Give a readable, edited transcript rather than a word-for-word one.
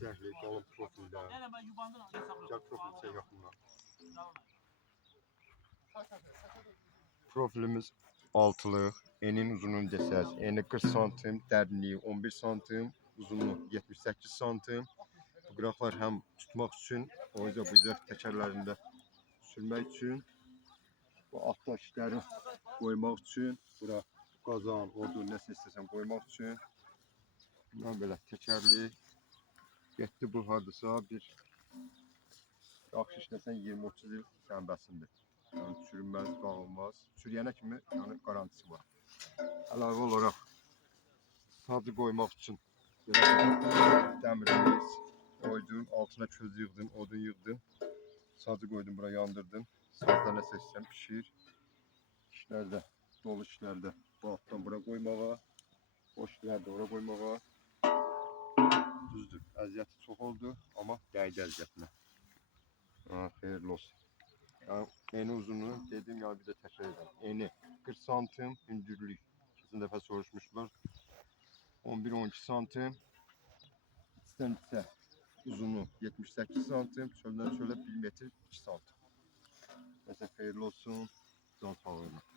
Səhli, qalın profillər. Gəl profil çək yaxından. Profilimiz altılıq, enin uzunluğunu desəz, eni 40 santim, dərinliyi 11 santim, uzunluğu 78 santim. Bu qıraqlar həm tutmaq üçün, o yüzden bu yüzden təkərlərində sürmək üçün, bu altda işləri qoymaq üçün, bura qazan, odun, nəsə istəsən qoymaq üçün. Bundan belə təkərli, getdi bu hardasa bir, yaxşı işləsən 20-30 il sənbəsindir. Yəni çürünməz, dağılmaz. Çürüyənə kimi yəni garantisi var. Əlavə olaraq sacı qoymaq üçün dəmirimiz qoydum, altına köz yığdım, odun yığdım. Sacı qoydum, bura yandırdım. Sazda nəsə istəyirəm pişir. İşlərdə, dolu işlərdə bu altdan bura qoymağa, boş işlərdə ora qoymağa. Düzdür, əziyyəti çox oldu, amma dəydi əziyyətinə. Xeyirli olsun. Yani eni uzunluğu dediğim gibi bir de tekrar edelim. Eni 40 santim, hündürlük. Kesin defa soruşmuşlar. 11-12 santim. İçten içe uzunluğu 78 santim. Çölden çöle 1 metre 2 santim. Mesela hayırlı olsun. Can sağlığına.